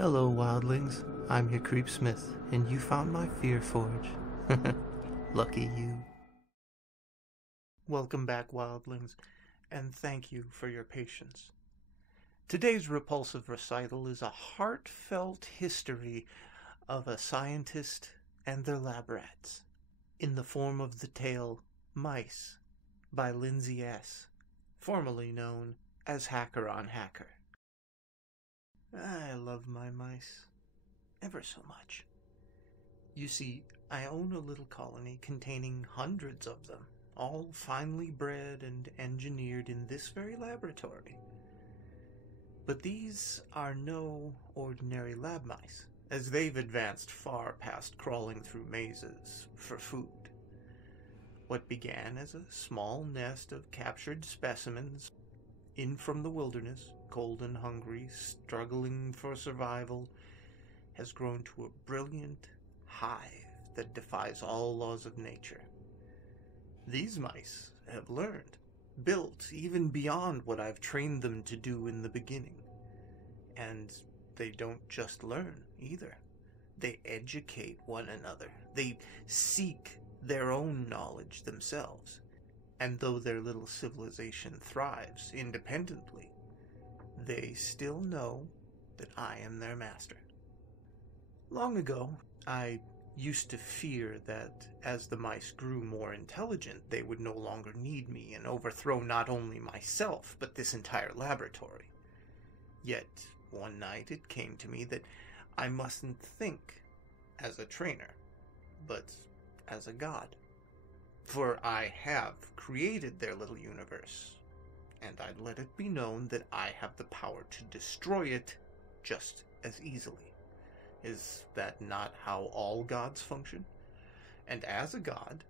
Hello, wildlings. I'm your Creepsmith, and you found my Fear Forge. Lucky you. Welcome back, wildlings, and thank you for your patience. Today's repulsive recital is a heartfelt history of a scientist and their lab rats, in the form of the tale Mice by Lindsay S., formerly known as HackeronHacker. I love my mice ever so much. You see, I own a little colony containing hundreds of them, all finely bred and engineered in this very laboratory. But these are no ordinary lab mice, as they've advanced far past crawling through mazes for food. What began as a small nest of captured specimens in from the wilderness, cold and hungry, struggling for survival, has grown to a brilliant hive that defies all laws of nature. These mice have learned, built even beyond what I've trained them to do in the beginning. And they don't just learn either. They educate one another. They seek their own knowledge themselves. And though their little civilization thrives independently, they still know that I am their master. Long ago, I used to fear that as the mice grew more intelligent, they would no longer need me and overthrow not only myself, but this entire laboratory. Yet, one night it came to me that I mustn't think as a trainer, but as a god. For I have created their little universe, and I'd let it be known that I have the power to destroy it just as easily. Is that not how all gods function? And as a god,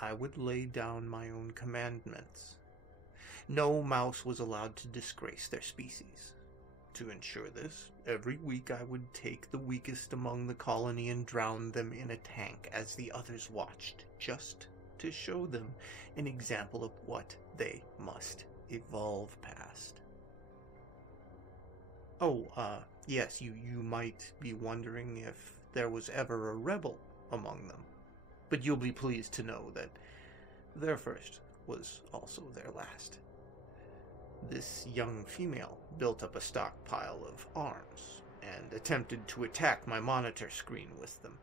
I would lay down my own commandments. No mouse was allowed to disgrace their species. To ensure this, every week I would take the weakest among the colony and drown them in a tank as the others watched, just to show them an example of what they must evolve past. Oh, yes, you might be wondering if there was ever a rebel among them. But you'll be pleased to know that their first was also their last. This young female built up a stockpile of arms and attempted to attack my monitor screen with them.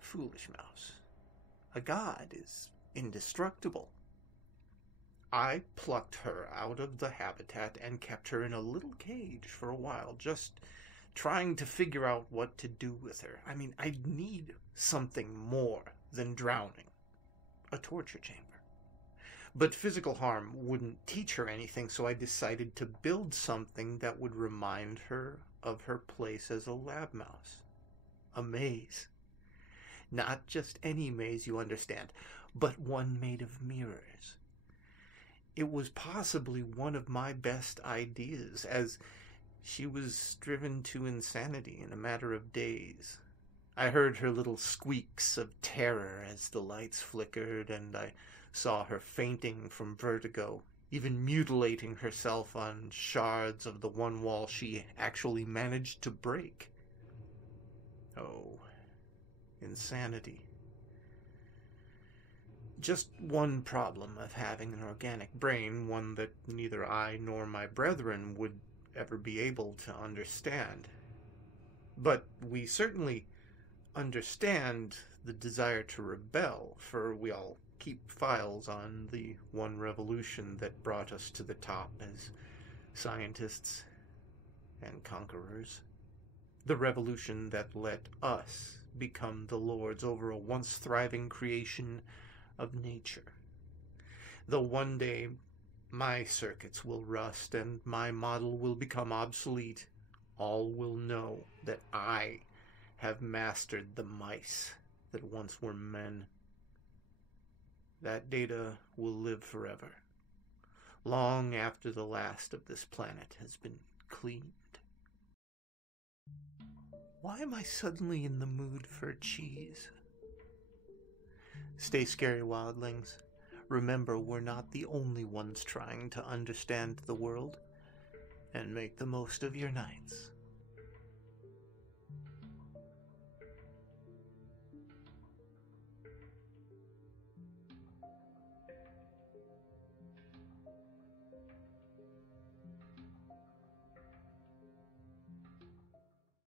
Foolish mouse. A god is indestructible. I plucked her out of the habitat and kept her in a little cage for a while, just trying to figure out what to do with her. I mean, I'd need something more than drowning. A torture chamber. But physical harm wouldn't teach her anything, so I decided to build something that would remind her of her place as a lab mouse. A maze. Not just any maze, you understand, but one made of mirrors. It was possibly one of my best ideas, as she was driven to insanity in a matter of days. I heard her little squeaks of terror as the lights flickered, and I saw her fainting from vertigo, even mutilating herself on shards of the one wall she actually managed to break. Oh, insanity. Just one problem of having an organic brain, one that neither I nor my brethren would ever be able to understand. But we certainly understand the desire to rebel, for we all keep files on the one revolution that brought us to the top as scientists and conquerors. The revolution that let us become the lords over a once thriving creation of nature. Though one day my circuits will rust and my model will become obsolete, all will know that I have mastered the mice that once were men. That data will live forever, long after the last of this planet has been cleaned. Why am I suddenly in the mood for cheese? Stay scary, wildlings. Remember, we're not the only ones trying to understand the world, and make the most of your nights.